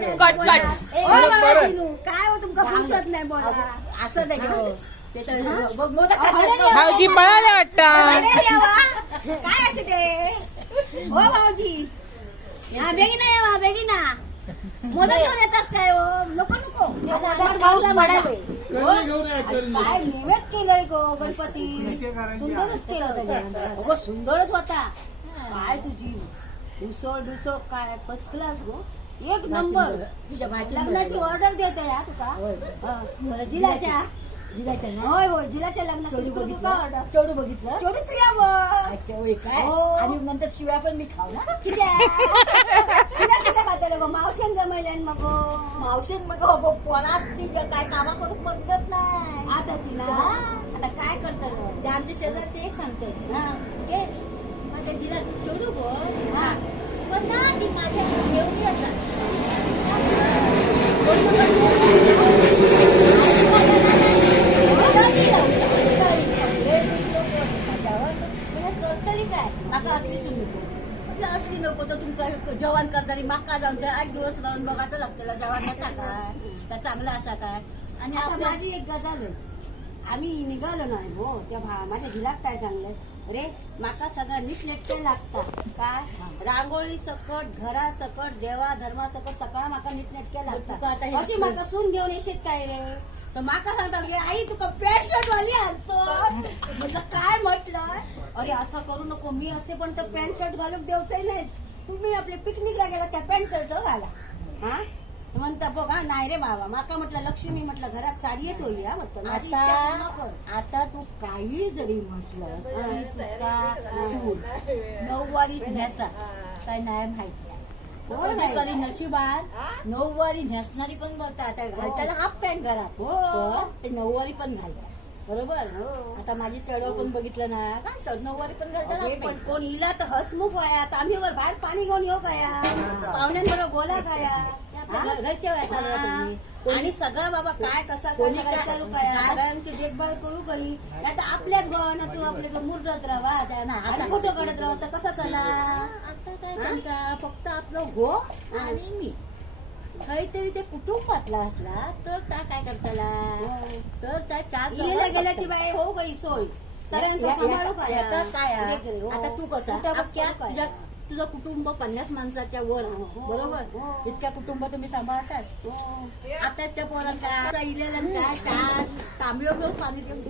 Cut cut काय हो तुमका फुरसत नाही बोला असं नाही घेऊ भाऊजी पळाले वाटतं. काय असे ते हो भाऊजी हा बेगिना यावा बेगिना मोदक घेऊन येतास काय हो नको नको भाऊला म्हणाले काय निवेद केलंय गो गणपती सुंदरच केलं त्याच्या सुंदरच होता काय तुझी उसळ काय फर्स्ट क्लास गो एक नंबर तुझ्या लग्नाची ऑर्डर देते या तुका जिलाच्या होय होय जिलाच्या लग्नाची ऑर्डर चोडू बघितलं चोडू तू यावं अच्छा होय काय हो. आणि नंतर शिव्या पण मी खाऊ ना किती खाते मावशान जमायला मग मावशीन मग हो पोराची काय कामा करून बघत नाही आताची ना आता काय करतात ते आमच्या शेजारचे एक सांगते हा. ते माझ्या जिला चोडू बोल हा पण ना ती माझ्या घेऊन असं असली नको तर तुमचं जेवण करताना माका जाऊन ते 8 दिवस राहून बघायचं लागतं जेवण नका काय तर चांगला असा काय आणि आता माझी एक गजाल आहे आम्ही निघालो नाही हो त्या माझ्या झिलाक काय सांगलंय अरे माका सगळं नीटनेटके लागता काय रांगोळी सकट घरा सकट देवा धर्मा सकट सगळं माका नीटनेटके लागतात अशी माका सून घेऊन येशीत काय रे तर माका सांगता आई तुका पॅन्ट शर्ट वाली आणतो म्हटलं काय म्हटलं अरे असं करू नको मी असे पण तर पॅन्ट शर्ट घालून देऊचंही नाही तुम्ही आपले पिकनिकला गेला त्या पॅन्ट शर्ट घाला हा म्हणता बघा नाही रे बाबा माका म्हटलं लक्ष्मी म्हटलं घरात साडी येतो या म्हटलं माझी इच्छा पूर्ण कर. आता तू काही जरी म्हटलं नऊवारी नेसा काय नाही माहिती कधी नशिबात नऊवारी नेसणारी पण बोलतात घालताना हाफ पॅन्ट घरात हो. ते नऊवारी पण घालतात बरोबर आता माझी चढव पण बघितलं ना घालतात नऊवारी पण घालतात अरे पण कोण इला तर हसमुख वयात आम्ही वर बाहेर पाणी घेऊन येऊ काय पाहुण्यांबरोबर बोला काय घरच्या वयात आणि सगळं बाबा काय कसा कोणी काय विचारू काय सगळ्यांची देखभाल करू काही नाही तर आपल्याच गोवाना तू आपल्या मुरडत राहा आणि फोटो काढत राहा तर कसा चला आता काय त्यांचा फक्त आपलं हो आणि मी काहीतरी ते कुटुंबातला असला तर त्या काय करताला तर त्या चार इलेला गेल्याची बाई हो काही सोय सगळ्यांचं सांभाळू काय काय आता तू कसा तुझं कुटुंब 50 माणसाच्या वर बरोबर इतक्या कुटुंब तुम्ही सांभाळतास आताच्या पोरांना इलेला तांबलं पाणी देऊन